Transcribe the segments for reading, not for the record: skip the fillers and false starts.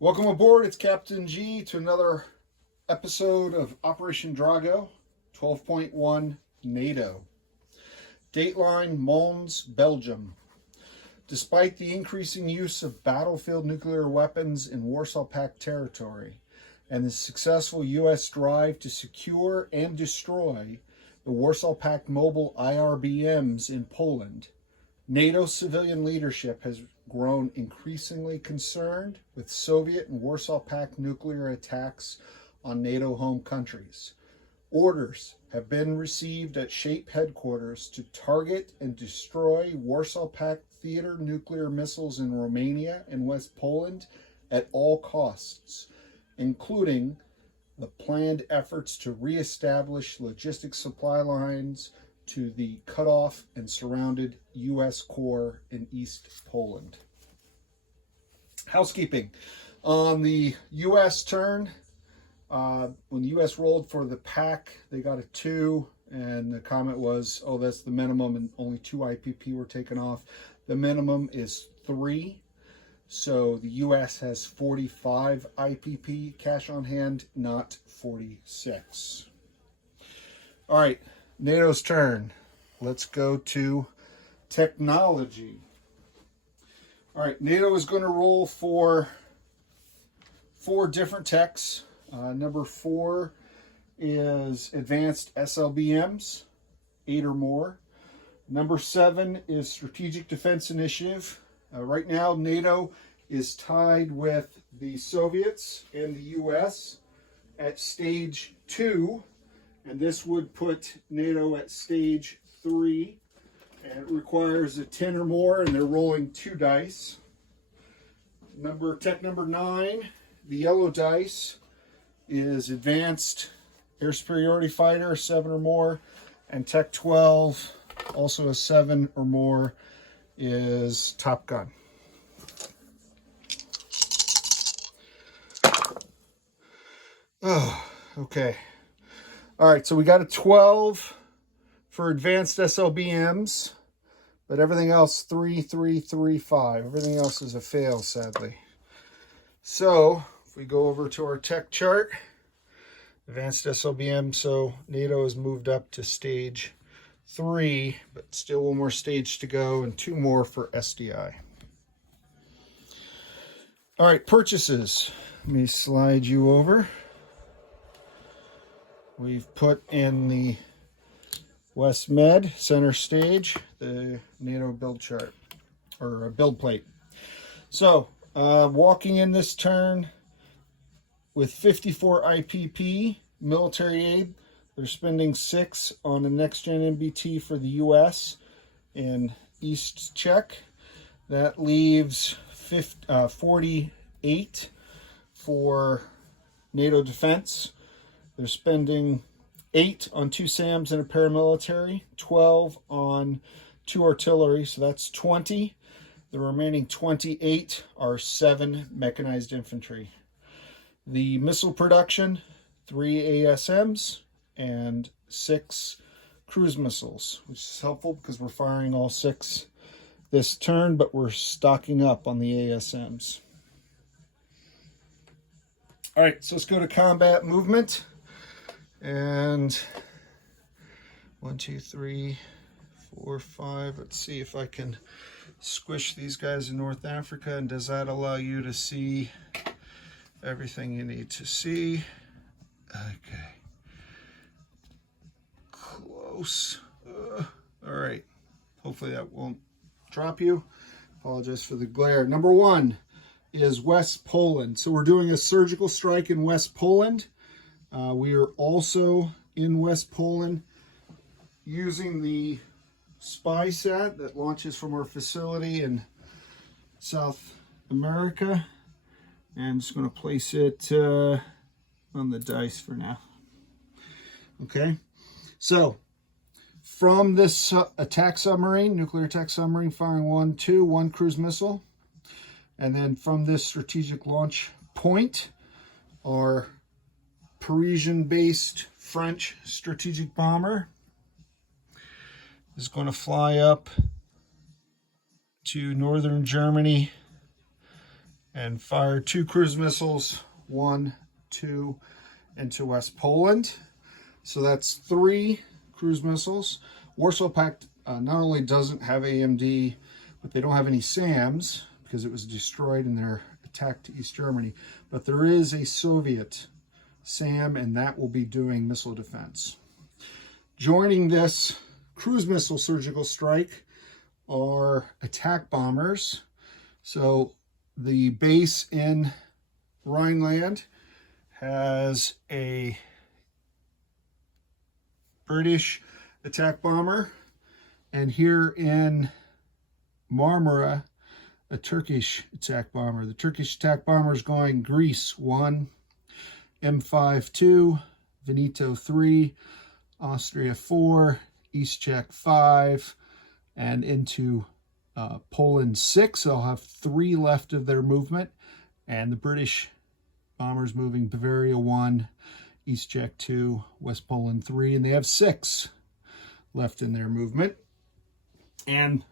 Welcome aboard, it's Captain G to another episode of Operation Drago, 12.1 NATO. Dateline Mons, Belgium. Despite the increasing use of battlefield nuclear weapons in Warsaw Pact territory and the successful U.S. drive to secure and destroy the Warsaw Pact mobile IRBMs in Poland, NATO civilian leadership has grown increasingly concerned with Soviet and Warsaw Pact nuclear attacks on NATO home countries. Orders have been received at SHAPE headquarters to target and destroy Warsaw Pact theater nuclear missiles in Romania and West Poland at all costs, including the planned efforts to reestablish logistics supply lines to the cut off and surrounded U.S. core in East Poland. Housekeeping. On the U.S. turn, when the U.S. rolled for the PAC, they got a 2, and the comment was, oh, that's the minimum, and only 2 IPP were taken off. The minimum is 3, so the U.S. has 45 IPP cash on hand, not 46. All right. NATO's turn. Let's go to technology. All right, NATO is going to roll for 4 different techs. Number 4 is advanced SLBMs, 8 or more. Number 7 is strategic defense initiative. Right now, NATO is tied with the Soviets and the U.S. at stage 2. And this would put NATO at stage 3. And it requires a 10 or more, and they're rolling 2 dice. Tech number 9, the yellow dice, is advanced air superiority fighter, 7 or more. And tech 12, also a 7 or more, is Top Gun. Oh, okay. All right, so we got a 12 for advanced SLBMs, but everything else 3, 3, 3, 5. Everything else is a fail, sadly. So if we go over to our tech chart, advanced SLBM, so NATO has moved up to stage 3, but still 1 more stage to go and 2 more for SDI. All right, purchases. Let me slide you over. We've put in the West Med center stage, the NATO build chart, or build plate. So, walking in this turn with 54 IPP, military aid, they're spending 6 on the next-gen MBT for the U.S. in East Czech. That leaves 48 for NATO defense. They're spending 8 on 2 SAMs and a paramilitary, 12 on 2 artillery, so that's 20. The remaining 28 are 7 mechanized infantry. The missile production, 3 ASMs and 6 cruise missiles, which is helpful because we're firing all 6 this turn, but we're stocking up on the ASMs. All right, so let's go to combat movement. And 1, 2, 3, 4, 5. Let's see if I can squish these guys in North Africa. And does that allow you to see everything you need to see? Okay. Close. All right. Hopefully that won't drop you. Apologize for the glare. Number 1 is West Poland. So we're doing a surgical strike in West Poland. We are also in West Poland using the spy set that launches from our facility in South America. And I'm just going to place it on the dice for now. Okay, so from this attack submarine, nuclear attack submarine, firing 1, 2, 1 cruise missile. And then from this strategic launch point, our Parisian-based French strategic bomber is going to fly up to northern Germany and fired 2 cruise missiles, 1, 2, into West Poland. So that's 3 cruise missiles. Warsaw Pact not only doesn't have AMD, but they don't have any SAMs because it was destroyed in their attack to East Germany. But there is a Soviet SAM, and that will be doing missile defense. Joining this cruise missile surgical strike are attack bombers. So the base in Rhineland has a British attack bomber, and here in Marmara, a Turkish attack bomber. The Turkish attack bomber is going Greece 1, M5 2, Veneto 3, Austria 4, East Czech 5, and into Poland 6. They'll have 3 left of their movement, and the British bombers moving Bavaria 1, East Czech 2, West Poland 3, and they have 6 left in their movement. And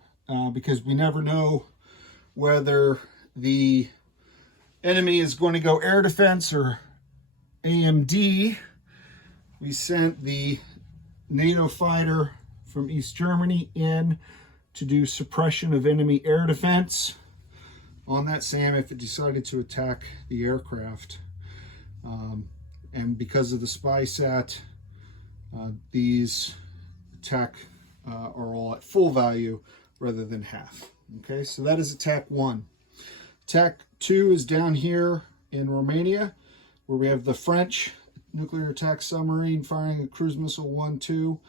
because we never know whether the enemy is going to go air defense or AMD, we sent the NATO fighter from East Germany in to do suppression of enemy air defense on that SAM if it decided to attack the aircraft. And because of the spy sat, these attack are all at full value rather than half. Okay, so that is attack 1. Attack 2 is down here in Romania, where we have the French nuclear attack submarine firing a cruise missile 1, 2,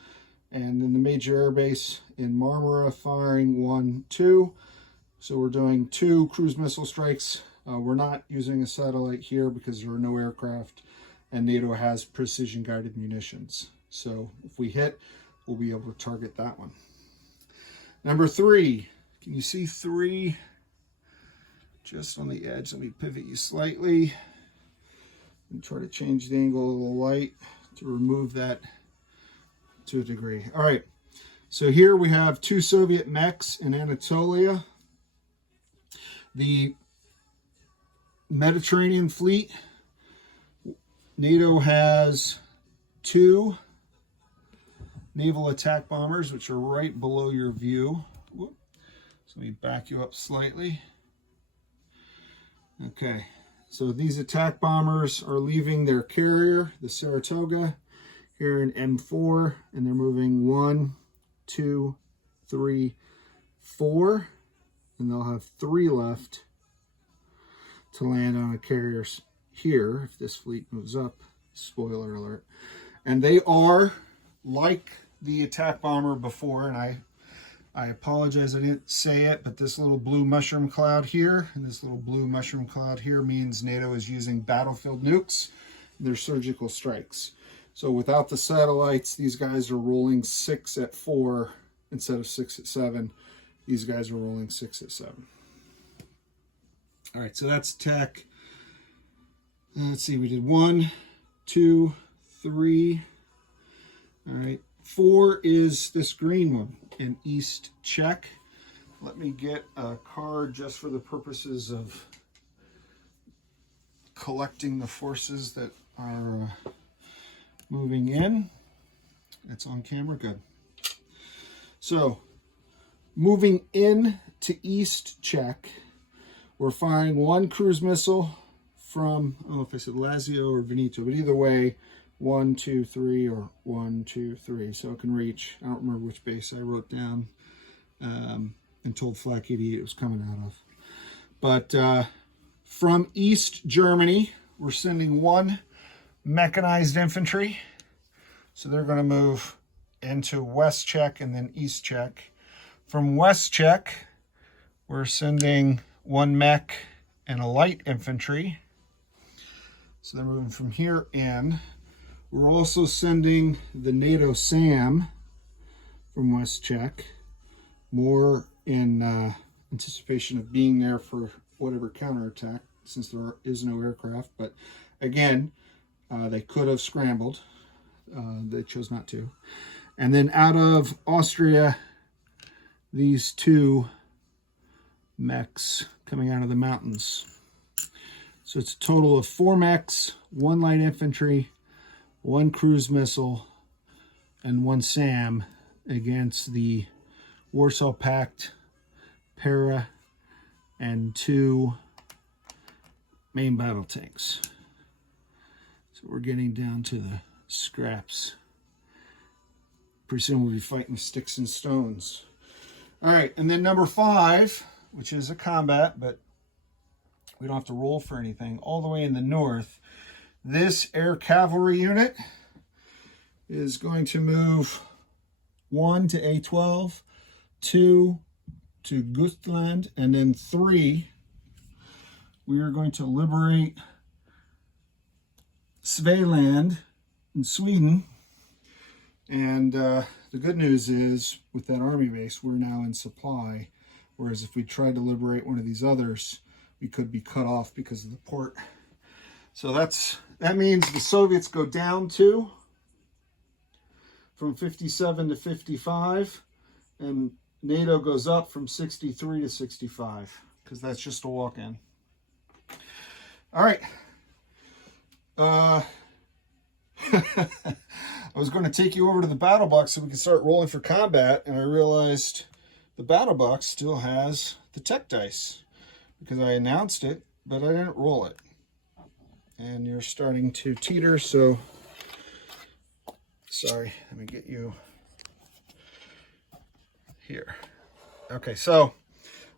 and then the major air base in Marmara firing 1, 2. So we're doing 2 cruise missile strikes. We're not using a satellite here because there are no aircraft, and NATO has precision guided munitions. So if we hit, we'll be able to target that one. Number 3, can you see 3 just on the edge? Let me pivot you slightly and try to change the angle of the light to remove that to a degree. All right, so here we have 2 Soviet mechs in Anatolia. The Mediterranean fleet, NATO has 2 naval attack bombers, which are right below your view. Whoop. So let me back you up slightly. Okay, so these attack bombers are leaving their carrier, the Saratoga, here in M4, and they're moving 1, 2, 3, 4, and they'll have 3 left to land on a carrier here if this fleet moves up. Spoiler alert. And they are like the attack bomber before, and I apologize I didn't say it, but this little blue mushroom cloud here and this little blue mushroom cloud here means NATO is using battlefield nukes in their surgical strikes. So without the satellites, these guys are rolling 6 at 4 instead of 6 at 7. These guys are rolling 6 at 7. All right, so that's attack. Let's see, we did 1, 2, 3. All right, 4 is this green one in East Czech. Let me get a card just for the purposes of collecting the forces that are moving in. That's on camera, good. So, moving in to East Czech, we're firing 1 cruise missile from, I don't know if I said Lazio or Veneto, but either way, 1, 2, 3, or 1, 2, 3. So it can reach, I don't remember which base I wrote down and told Flak 88 it was coming out of. But from East Germany, we're sending 1 mechanized infantry. So they're going to move into West Czech and then East Czech. From West Czech, we're sending 1 mech and a light infantry. So they're moving from here in. We're also sending the NATO SAM from West Czech, more in anticipation of being there for whatever counterattack, since there is no aircraft. But again, they could have scrambled. They chose not to. And then out of Austria, these 2 mechs coming out of the mountains. So it's a total of 4 mechs, 1 light infantry, 1 cruise missile, and 1 SAM against the Warsaw Pact, Para, and 2 main battle tanks. So we're getting down to the scraps. Pretty soon we'll be fighting sticks and stones. All right, and then number 5, which is a combat, but we don't have to roll for anything, all the way in the north. This air cavalry unit is going to move 1 to A12, 2 to Gutland, and then 3, we are going to liberate Svealand in Sweden. And the good news is, with that army base, we're now in supply. Whereas if we tried to liberate one of these others, we could be cut off because of the port. So that means the Soviets go down from 57 to 55, and NATO goes up from 63 to 65, because that's just a walk-in. All right. I was going to take you over to the battle box so we could start rolling for combat, and I realized the battle box still has the tech dice, because I announced it, but I didn't roll it. And you're starting to teeter, so sorry, let me get you here. Okay, so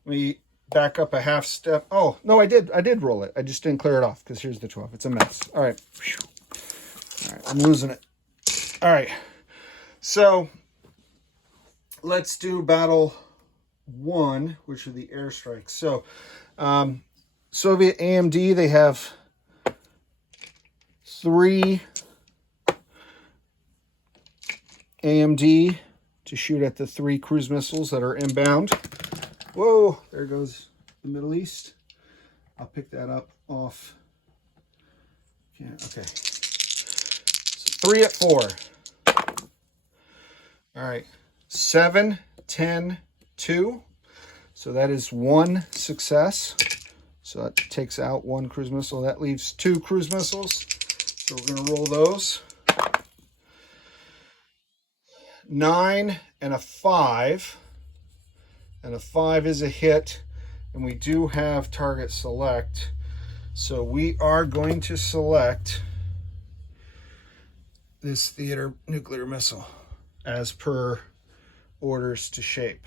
let me back up a half step. Oh, no, I did roll it. I just didn't clear it off, because here's the 12. It's a mess. All right. All right, I'm losing it. All right, so let's do battle 1, which are the airstrikes. So Soviet AMD, they have 3 AMD to shoot at the 3 cruise missiles that are inbound. Whoa, there goes the Middle East. I'll pick that up off. Yeah, okay. So 3 at 4. All right, 7, 10, 2. So that is 1 success. So that takes out 1 cruise missile. That leaves 2 cruise missiles. So we're going to roll those. 9 and a 5. And a 5 is a hit. And we do have target select. So we are going to select this theater nuclear missile as per orders to shape.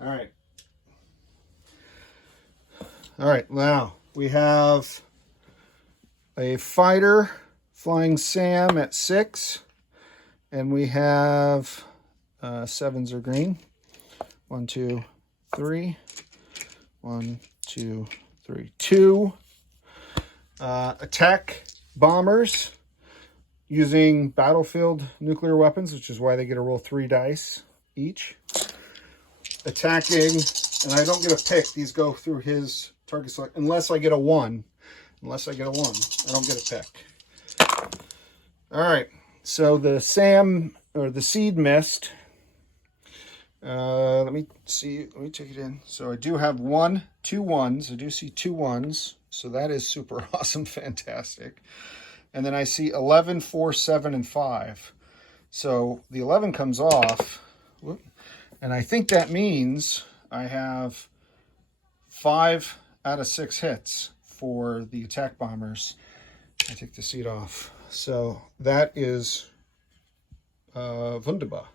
All right. All right, now we have a fighter flying SAM at 6, and we have 7s are green. 1, 2, 3. 1, 2, 3. 2 attack bombers using battlefield nuclear weapons, which is why they get to roll 3 dice each. Attacking, and I don't get a pick. These go through his target select, unless I get a 1. Unless I get a 1, I don't get a pick. All right, so the SAM, or the seed missed. Let me see, let me take it in. So I do have 2 1s. I do see 2 1s. So that is super awesome, fantastic. And then I see 11, 4, 7, and 5. So the 11 comes off. Whoop. And I think that means I have 5 out of 6 hits for the attack bombers. I take the seat off. So that is wunderbar.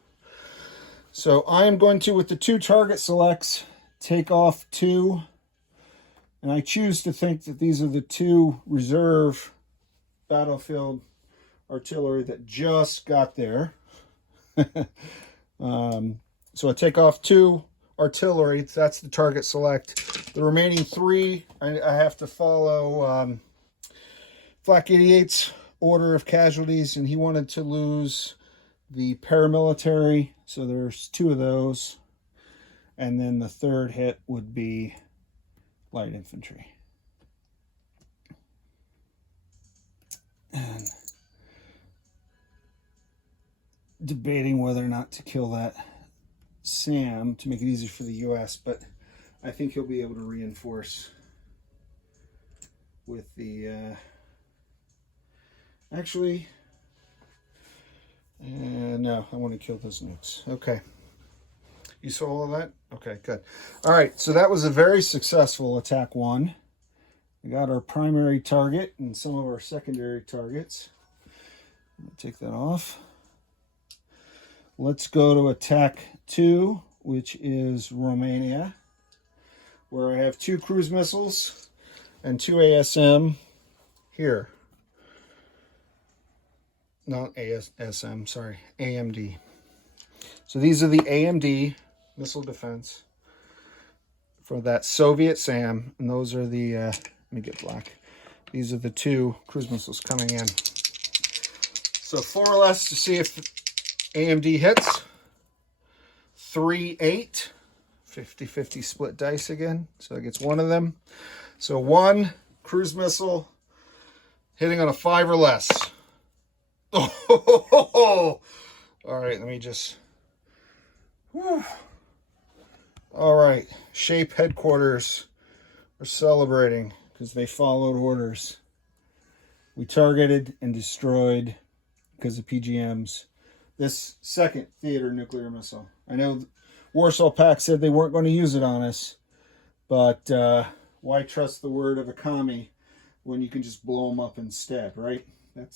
So I am going to, with the 2 target selects, take off 2. And I choose to think that these are the 2 reserve battlefield artillery that just got there. So I take off 2 artillery. That's the target select. The remaining 3, I have to follow Flak 88's order of casualties, and he wanted to lose the paramilitary. So there's 2 of those. And then the 3rd hit would be light infantry. And debating whether or not to kill that SAM to make it easier for the US, but I think he'll be able to reinforce with the actually, no, I want to kill those nukes. Okay, you saw all of that? Okay, good. All right, so that was a very successful attack one. We got our primary target and some of our secondary targets. Take that off. Let's go to attack 2, which is Romania, where I have 2 cruise missiles and 2 ASM here. Not ASM, sorry, AMD. So these are the AMD missile defense for that Soviet SAM, and those are the, let me get black. These are the 2 cruise missiles coming in. So 4 or less to see if AMD hits. 3-8. 50-50 split dice again. So it gets one of them. So 1 cruise missile hitting on a 5 or less. Oh, all right, let me just... Whew. All right, Shape headquarters are celebrating because they followed orders. We targeted and destroyed, because of PGMs, this second theater nuclear missile. I know Warsaw Pact said they weren't going to use it on us, but why trust the word of a commie when you can just blow them up instead, right?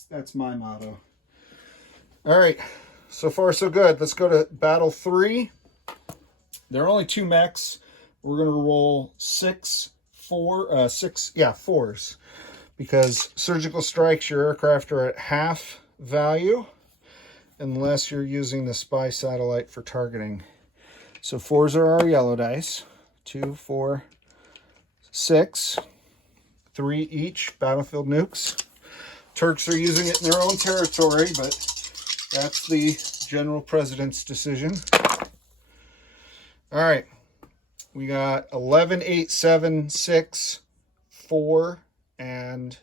That's my motto. All right, so far so good. Let's go to battle 3. There are only 2 mechs. We're going to roll 4s, because surgical strikes, your aircraft are at half value unless you're using the spy satellite for targeting. So 4s are our yellow dice. 2, 4, 6. 3 each battlefield nukes. Turks are using it in their own territory, but that's the general president's decision. All right, we got 11, 8, 7, 6, 4, and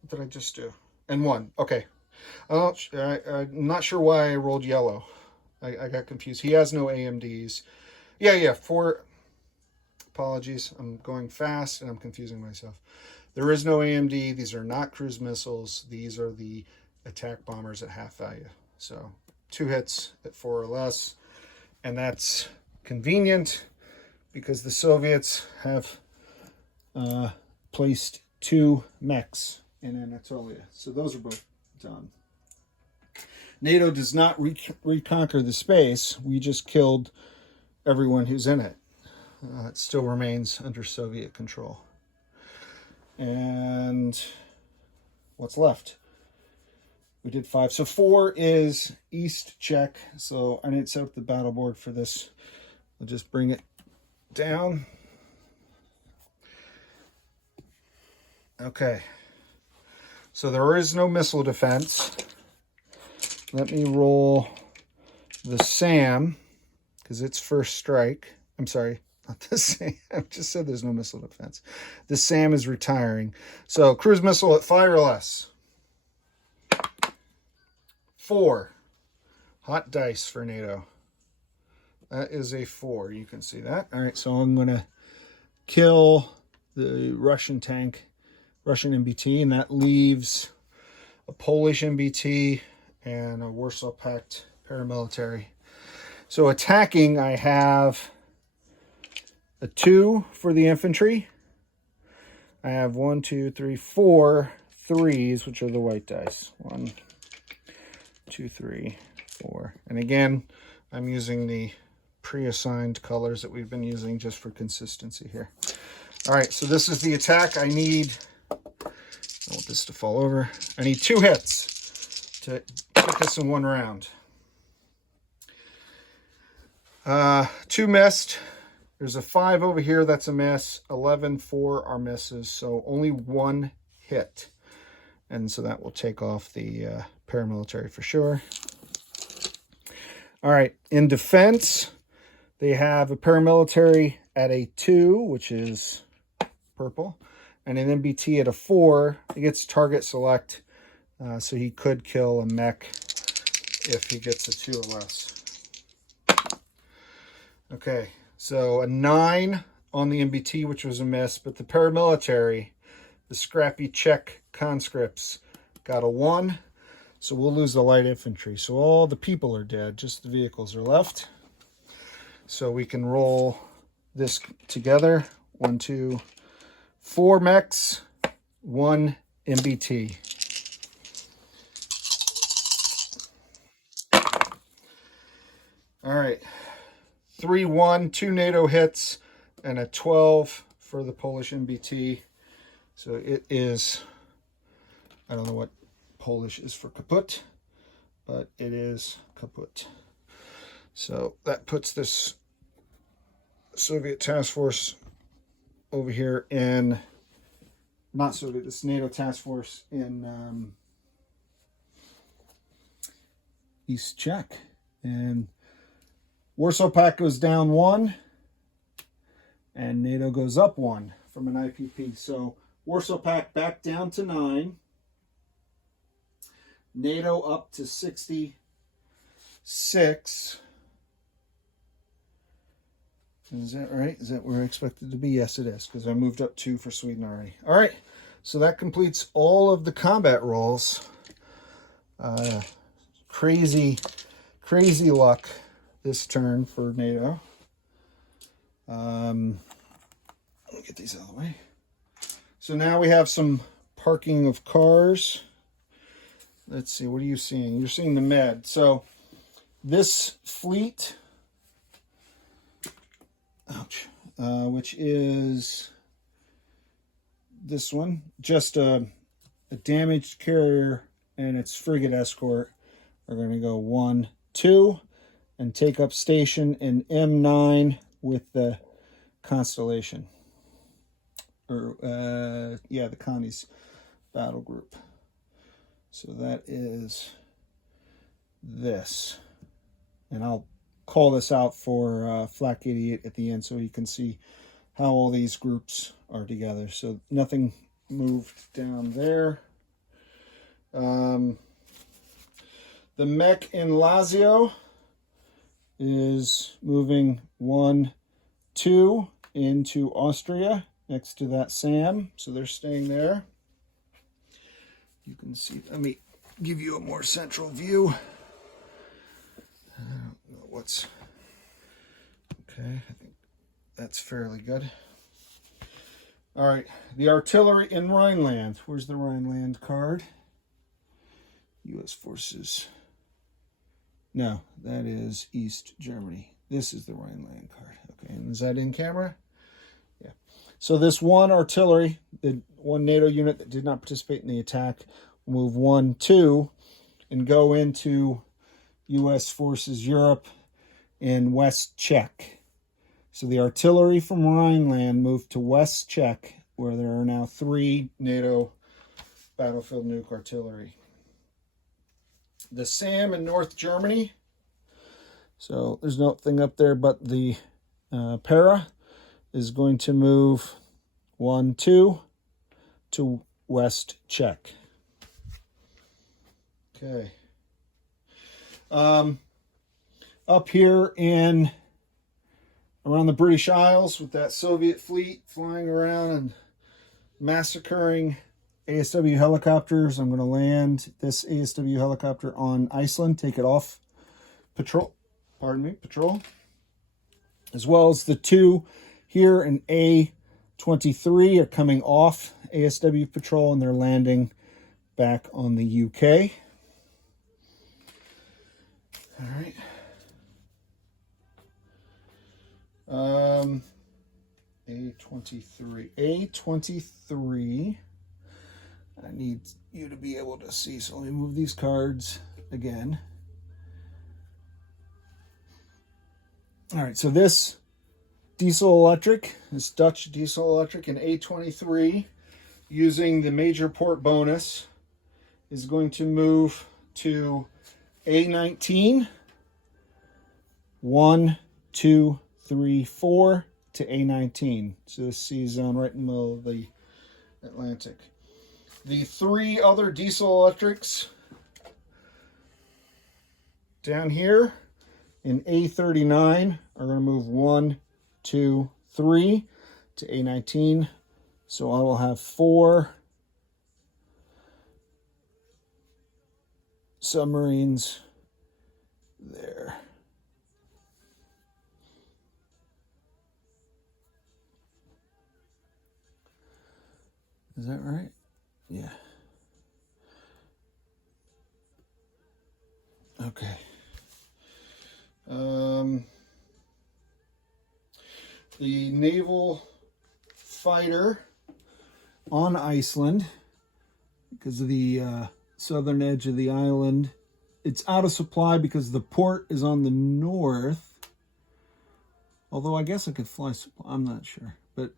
what did I just do? And 1. Okay, I'm not sure why I rolled yellow. I got confused. He has no AMDs. Yeah, 4. Apologies, I'm going fast and I'm confusing myself. There is no AMD. These are not cruise missiles. These are the attack bombers at half value. So 2 hits at 4 or less. And that's convenient because the Soviets have placed 2 mechs in Anatolia. So those are both done. NATO does not reconquer the space. We just killed everyone who's in it. It still remains under Soviet control. And what's left? We did 5. So 4 is East check. So I didn't set up the battle board for this. I'll just bring it down. Okay. So there is no missile defense. Let me roll the SAM, because it's first strike. I'm sorry, not the SAM. I just said there's no missile defense. The SAM is retiring. So cruise missile at 5 or less. 4. Hot dice for NATO. That is a 4. You can see that. All right, so I'm going to kill the Russian tank, Russian MBT, and that leaves a Polish MBT and a Warsaw Pact paramilitary. So attacking, I have a 2 for the infantry. I have 1, 2, 3, 4 3s, which are the white dice. 1, 2, 3, 4. And again, I'm using the pre-assigned colors that we've been using just for consistency here. All right, so this is the attack. I need, I want this to fall over. I need 2 hits to put this in 1 round. 2 missed. There's a 5 over here, that's a miss. 11, 4 are misses, so only 1 hit. And so that will take off the paramilitary for sure. All right, in defense, they have a paramilitary at a 2, which is purple, and an MBT at a 4. He gets target select, so he could kill a mech if he gets a 2 or less. Okay, so a 9 on the MBT, which was a miss, but the paramilitary The scrappy Czech conscripts got a 1. So we'll lose the light infantry. So all the people are dead, just the vehicles are left. So we can roll this together. 1, 2, 4 mechs, 1 MBT. All right, 3-1, 2 NATO hits, and a 12 for the Polish MBT. So it is, I don't know what Polish is for kaput, but it is kaput. So that puts this Soviet task force over here in, not Soviet, this NATO task force in East Czech. And Warsaw Pact goes down 1, and NATO goes up 1 from an IPP. So Warsaw Pact back down to 9. NATO up to 66. Is that right? Is that where I expected to be? Yes, it is, because I moved up 2 for Sweden already. All right, so that completes all of the combat rolls. Crazy luck this turn for NATO. Let me get these out of the way. So now we have some parking of cars. Let's see, what are you seeing? You're seeing the med. So this fleet, ouch, which is this one, just a damaged carrier and its frigate escort are going to go 1, 2, and take up station in M9 with the Constellation. Or, yeah, the Connie's battle group. So that is this. And I'll call this out for Flak 88 at the end so you can see how all these groups are together. So nothing moved down there. The mech in Lazio is moving 1, 2 into Austria next to that SAM. So they're staying there. You can see, let me give you a more central view. I don't know what's, okay, I think that's fairly good. All right, the artillery in Rhineland. Where's the Rhineland card? U.S. forces. No, that is East Germany. This is the Rhineland card. Okay, and is that in camera? Yeah. So this one artillery, the one NATO unit that did not participate in the attack, will move 1, 2, and go into U.S. forces Europe in West Czech. So the artillery from Rhineland moved to West Czech, where there are now 3 NATO battlefield nuke artillery. The SAM in North Germany. So there's nothing up there, but the Para is going to move 1, 2 to West Czech. Okay. Up here in around the British Isles with that Soviet fleet flying around and massacring ASW helicopters. I'm going to land this ASW helicopter on Iceland, take it off patrol, as well as the 2 here in A23 are coming off ASW patrol and they're landing back on the UK. All right. A23. I need you to be able to see, so let me move these cards again. All right, so this diesel electric, this Dutch diesel electric in A23, using the major port bonus, is going to move to A19. 1, 2, 3, 4 to A19. So this sea zone right in the middle of the Atlantic. The 3 other diesel electrics down here in A39 are going to move 1, 2, 3 to A19. So I will have 4 submarines there. Is that right? Yeah. Okay. The naval fighter on Iceland, because of the southern edge of the island, it's out of supply because the port is on the north. Although I guess I could fly supply, I'm not sure. But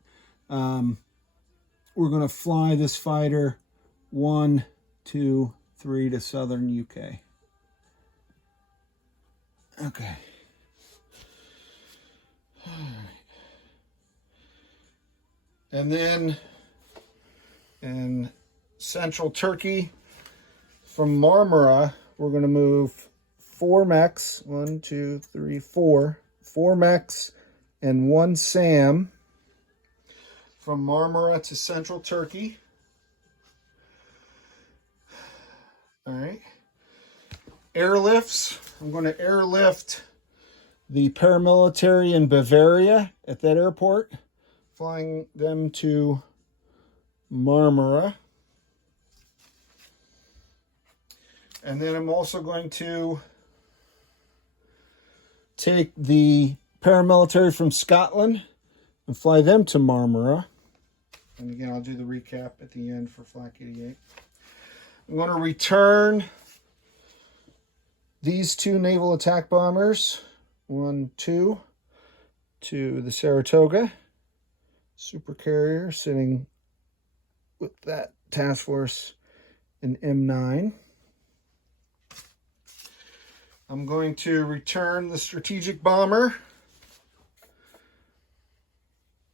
we're going to fly this fighter 1, 2, 3 to southern UK. Okay. All right. And then in central Turkey, from Marmara, we're going to move 4 mechs, 1, 2, 3, 4 mechs and 1 SAM from Marmara to central Turkey. All right. Airlifts. I'm going to airlift the paramilitary in Bavaria at that airport, flying them to Marmara. And then I'm also going to take the paramilitary from Scotland and fly them to Marmara. And again, I'll do the recap at the end for Flak 88. I'm going to return these 2 naval attack bombers, 1, 2, to the Saratoga supercarrier, sitting with that task force in M9. I'm going to return the strategic bomber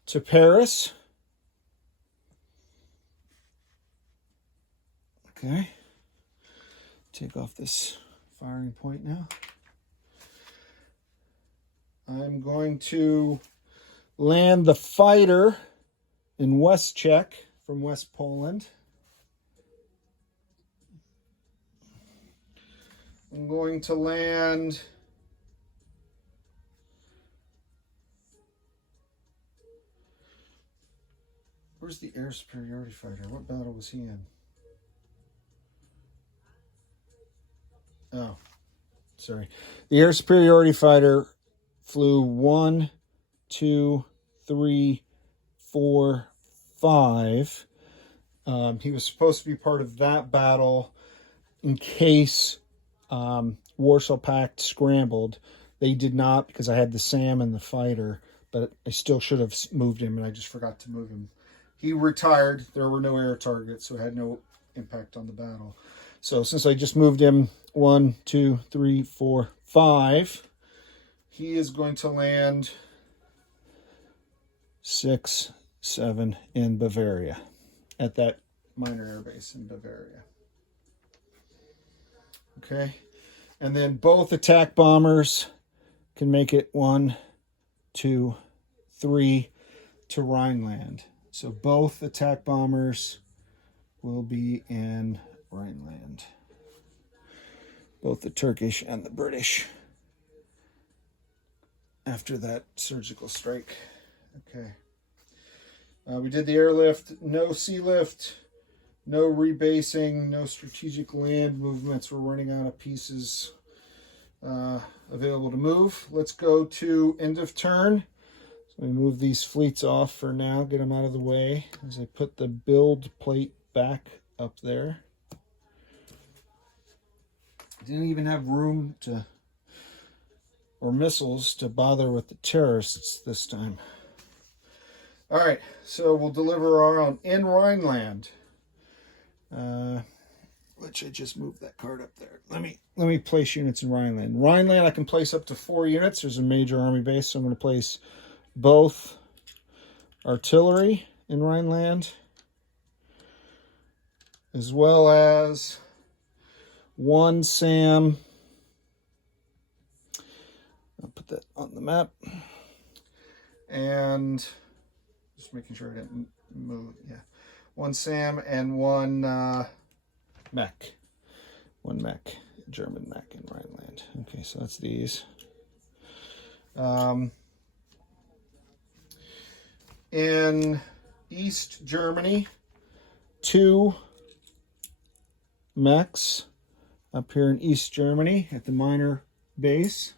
to Paris. Okay. Take off this firing point now. I'm going to land the fighter in West Czech from West Poland. I'm going to land where's the air superiority fighter? What battle was he in? Oh, sorry. The air superiority fighter flew 1, 2, 3, 4, 5. He was supposed to be part of that battle in case Warsaw Pact scrambled. They did not, because I had the SAM and the fighter, but I still should have moved him, and I just forgot to move him. He retired. There were no air targets, so it had no impact on the battle. So since I just moved him 1, 2, 3, 4, 5, he is going to land 6, 7 in Bavaria, at that minor air base in Bavaria. Okay, and then both attack bombers can make it 1, 2, 3 to Rhineland. So both attack bombers will be in Rhineland. Both the Turkish and the British after that surgical strike. Okay. We did the airlift, no sea lift, no rebasing, no strategic land movements. We're running out of pieces available to move. Let's go to end of turn. So we move these fleets off for now, get them out of the way as I put the build plate back up there. Didn't even have room to, or missiles to bother with the terrorists this time. All right, so we'll deliver our own in Rhineland. Which I just moved that card up there. Let me place units in Rhineland. Rhineland, I can place up to 4 units. There's a major army base, so I'm going to place both artillery in Rhineland, as well as 1 SAM. I'll put that on the map. And just Just making sure I didn't move. Yeah. One SAM and one mech. One mech. German mech in Rhineland. Okay, so that's these. In East Germany, 2 mechs up here in East Germany at the minor base.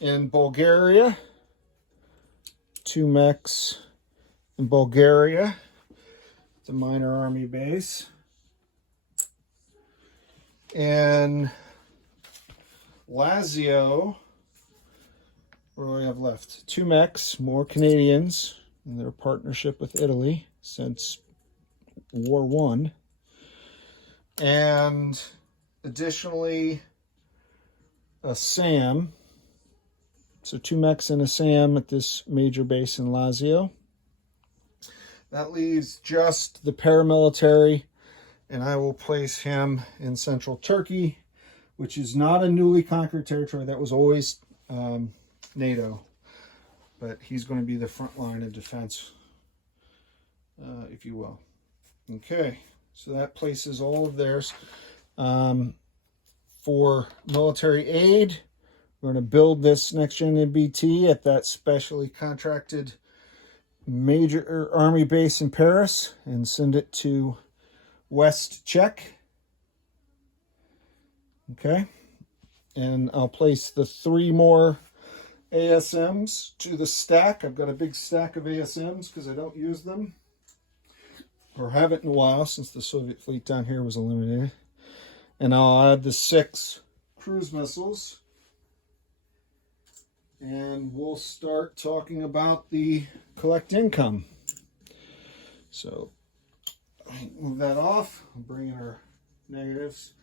In Bulgaria, 2 mechs in Bulgaria, the minor army base. In Lazio, what do we have left? 2 mechs, more Canadians in their partnership with Italy since War I. And additionally, a SAM. So 2 mechs and a SAM at this major base in Lazio. That leaves just the paramilitary, and I will place him in central Turkey, which is not a newly conquered territory. That was always NATO. But he's going to be the front line of defense, if you will. Okay, so that places all of theirs. For military aid, we're going to build this next-gen NBT at that specially contracted major army base in Paris and send it to West Czech. Okay, and I'll place the 3 more ASMs to the stack. I've got a big stack of ASMs because I don't use them, or haven't in a while since the Soviet fleet down here was eliminated. And I'll add the 6 cruise missiles. And we'll start talking about the collect income. So move that off. I'll bring in our negatives.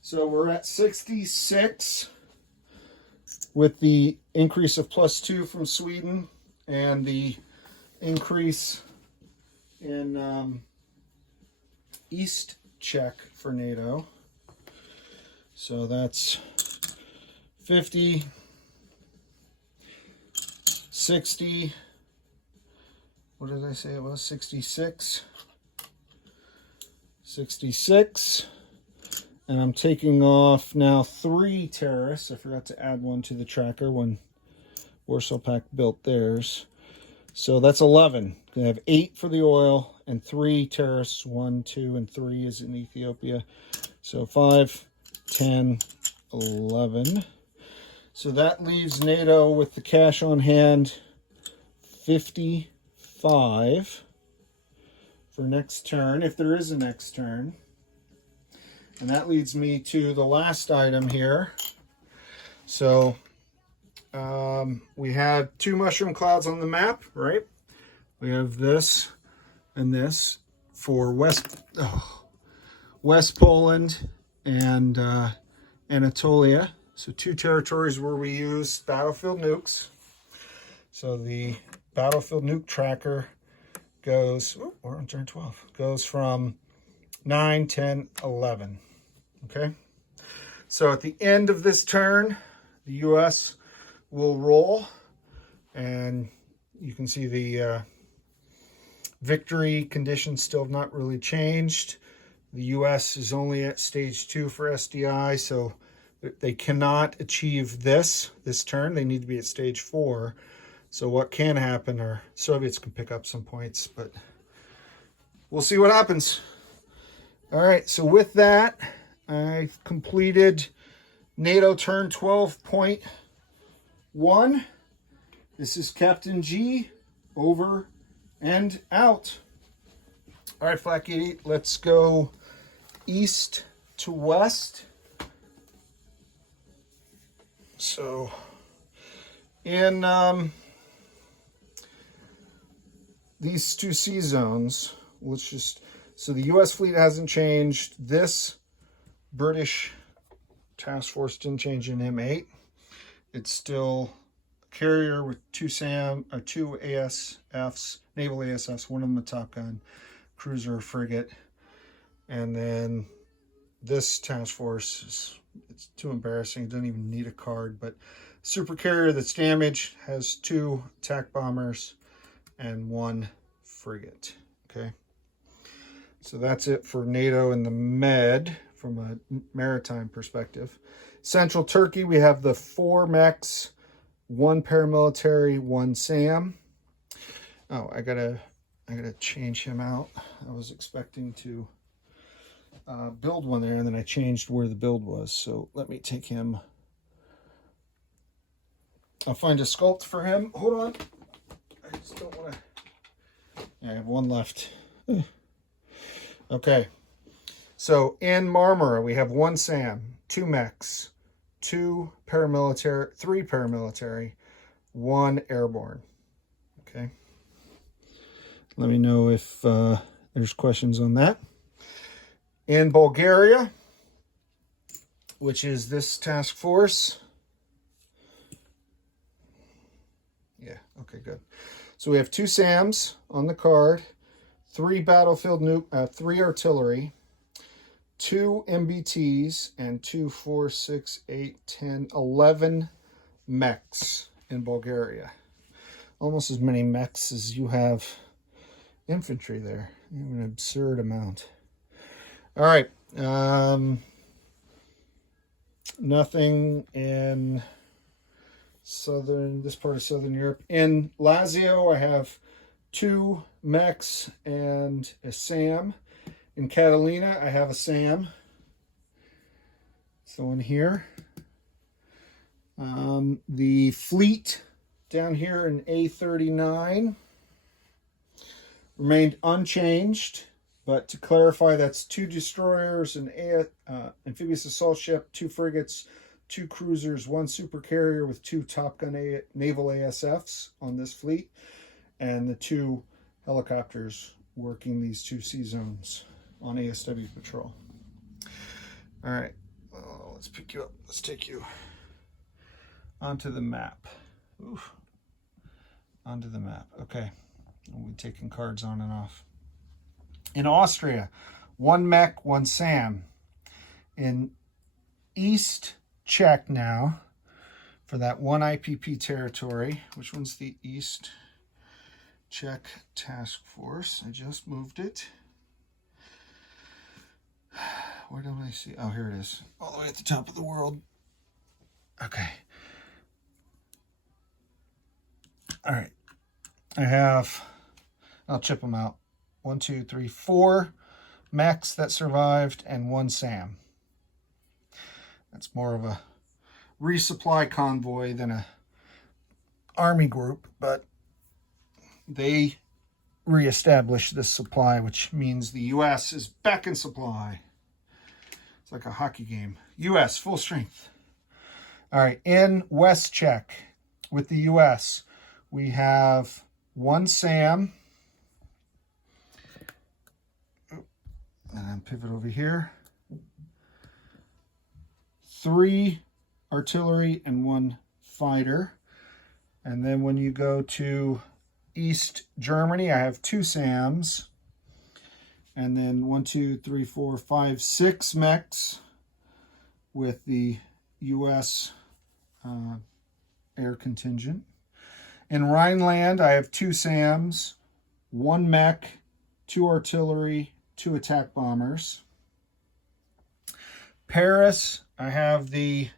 So we're at 66 with the increase of +2 from Sweden and the increase in East Czech for NATO. So that's 50, 60, what did I say it was? 66, 66, and I'm taking off now 3 terrorists. I forgot to add one to the tracker when Warsaw Pact built theirs. So that's 11. I have 8 for the oil and 3 terrorists. 1, 2, and 3 is in Ethiopia. So 5, 10, 11. So that leaves NATO with the cash on hand 55 for next turn, if there is a next turn. And that leads me to the last item here. So we had 2 mushroom clouds on the map, right? We have this and this for West Poland and Anatolia. So 2 territories where we use battlefield nukes. So the battlefield nuke tracker goes, we're on turn 12, goes from 9, 10, 11. Okay. So at the end of this turn, the U.S. will roll, and you can see the victory conditions still have not really changed. The U.S. is only at stage 2 for SDI, so they cannot achieve this turn. They need to be at stage 4. So what can happen, or Soviets can pick up some points, but we'll see what happens. All right, so with that, I've completed NATO turn 12.1. This is Captain G, over and out. All right, Flak 88, let's go east to west. So in these 2 sea zones, so the U.S. fleet hasn't changed. This British task force didn't change in M8. It's still a carrier with 2 ASFs, naval ASFs, one of them a Top Gun, cruiser, frigate. And then this task force it's too embarrassing. It doesn't even need a card, but super carrier that's damaged has 2 attack bombers and 1 frigate. Okay, so that's it for NATO and the Med from a maritime perspective. Central Turkey, we have the 4 mechs, 1 paramilitary, 1 SAM. Oh, I gotta change him out. I was expecting to build one there, and then I changed where the build was. So let me take him. I'll find a sculpt for him. Hold on. I just don't want to. I have 1 left. Okay. So in Marmara, we have 1 SAM, 2 mechs, 2 paramilitary, 3 paramilitary, 1 airborne. Okay. Let me know if there's questions on that. In Bulgaria, which is this task force. Yeah, okay, good. So we have 2 SAMs on the card, 3 battlefield 3 artillery, 2 MBTs, and 2, 4, 6, 8, 10, 11 mechs in Bulgaria. Almost as many mechs as you have infantry there. An absurd amount. All right. Nothing in this part of Southern Europe. In Lazio, I have 2 mechs and a SAM. In Catalina, I have a SAM. It's the one here. The fleet down here in A39 remained unchanged, but to clarify, that's 2 destroyers, an amphibious assault ship, 2 frigates, 2 cruisers, 1 supercarrier with 2 Top Gun naval ASFs on this fleet, and the 2 helicopters working these 2 sea zones on ASW patrol. All right, let's pick you up. Let's take you onto the map. Oof. Onto the map. Okay. We're taking cards on and off. In Austria, 1 mech, 1 SAM. In East Czech now, for that 1 IPP territory. Which one's the East Czech Task Force? I just moved it. Where don't I see? Oh, here it is. All the way at the top of the world. Okay. All right. I'll chip them out. 1, 2, 3, 4 mechs that survived and 1 SAM. That's more of a resupply convoy than a army group, but they reestablished this supply, which means the U.S. is back in supply. It's like a hockey game. U.S. full strength. All right, in West Czech with the U.S., we have 1 SAM. And then pivot over here. 3 artillery and 1 fighter. And then when you go to East Germany, I have 2 SAMs. And then 1, 2, 3, 4, 5, 6 mechs with the U.S. Air contingent. In Rhineland, I have 2 SAMs, 1 mech, 2 artillery, 2 attack bombers. Paris, I have the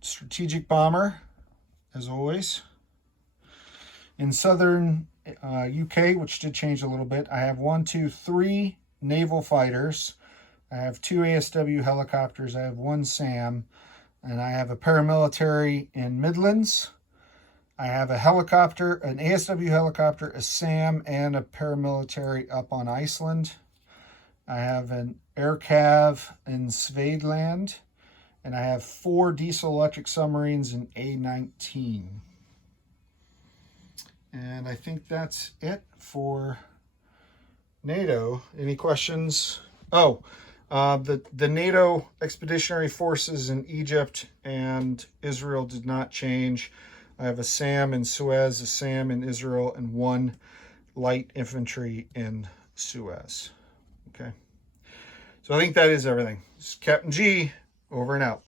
strategic bomber, as always. In southern UK, which did change a little bit, I have 1, 2, 3 naval fighters. I have 2 ASW helicopters. I have 1 SAM. And I have a paramilitary in Midlands. I have a helicopter, an ASW helicopter, a SAM, and a paramilitary up on Iceland. I have an air cav in Svedland. And I have 4 diesel-electric submarines in A-19. And I think that's it for NATO. Any questions? Oh, the NATO expeditionary forces in Egypt and Israel did not change. I have a SAM in Suez, a SAM in Israel, and 1 light infantry in Suez. Okay. So I think that is everything. This is Captain G, over and out.